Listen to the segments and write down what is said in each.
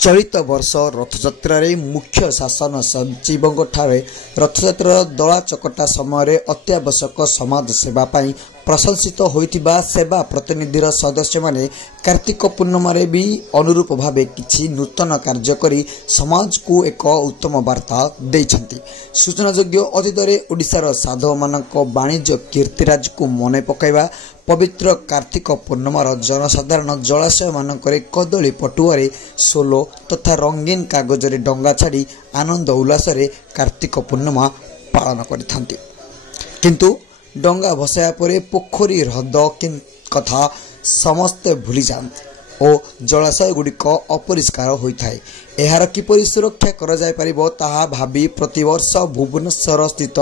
चलित वर्ष रथयात्रा मुख्य शासन सचिवों रथयात्रा दला चकटा समय अत्यावश्यक समाज सेवा प्रशंसित होइतिबा सेवा प्रतिनिधि सदस्य माने कार्तिक पूर्णिमा भी अनुरूप भावे किछि नूतन कार्य करी समाज को एक उत्तम वार्ता देइछन्ति। सूचनायोग्य अतीत ओडिशार साधव मानक वाणिज्य कीर्तिराज को मने पकाइबा पवित्र कार्तिक पूर्णिमार जनसाधारण जलाशय मानकरे कदली पटुआरे सोलो तथा रंगीन कागजरे डंगा छाड़ी आनंद उल्लासरे कार्तिक पूर्णिमा पालन करिथांती। किंतु डंगा भसाया परे पोखरी हृद कथा समस्ते भूली जाते और जलाशय गुड़िक अपरिष्कार होता है। एहार किपरि सुरक्षा करा जाय परिबो ताहा भाबी प्रतिवर्ष भुवनेश्वर स्थित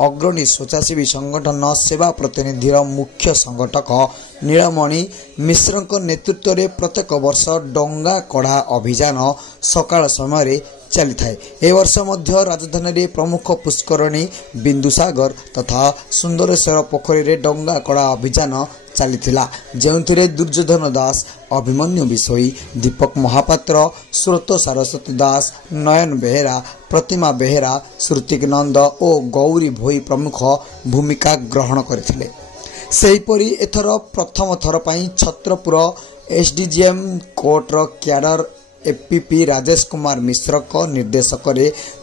अग्रणी स्वेच्छासेवी संगठन सेवा प्रतिनिधि मुख्य संगठक नीलमणि मिश्र नेतृत्व में प्रत्येक वर्ष डंगा कढ़ा अभियान सकाळ समय चली थाए। ए वर्ष मध्य राजधानी प्रमुख पुष्करणी बिंदुसागर तथा सुंदरेश्वर पोखरी रे डंगा कड़ा अभियान चलीथिला, जेउथिरे दुर्योधन दास, अभिमन्यु विषोई, दीपक महापात्र, स्रोत सरस्वती दास, नयन बेहेरा, प्रतिमा बेहेरा, श्रुतिक नंद और गौरी भोई प्रमुख भूमिका ग्रहण करथिले। सेहीपरि एथर प्रथम थर पई छत्रपुर एसडीजीएम कोर्टर क्याडर एपीपी राजेश कुमार मिश्र निर्देशक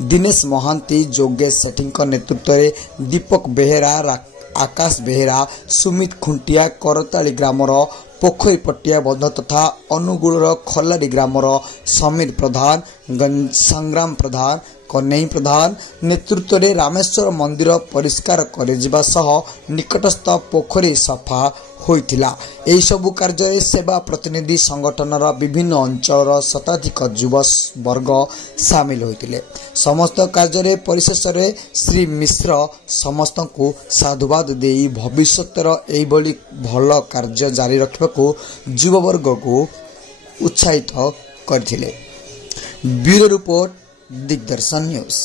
दिनेश महांती, जोगेश सेठी नेतृत्व में दीपक बेहेरा, आकाश बेहेरा, सुमित खुंटिया, करताली ग्रामर पोखरी पटिया बंध तथा अनुगुल खलारी ग्रामर समीर प्रधान, संग्राम प्रधान, कन्हई प्रधान नेतृत्व में रामेश्वर मंदिर परिष्कार करिजिबा सह निकटस्थ पोखरी सफा होइथिला। एही सबु कार्य सेवा प्रतिनिधि संगठनर विभिन्न अंचल शताधिक युवा वर्ग सामिल होइतिले। समस्त कार्य परिशेष रे श्री मिश्र समस्त को साधुवाद देई भविष्यतर एही भली भल कार्य जारी रखबाकू युवा वर्ग को उत्साहित करथिले। ब्यूरो रिपोर्ट दिग्दर्शन न्यूज।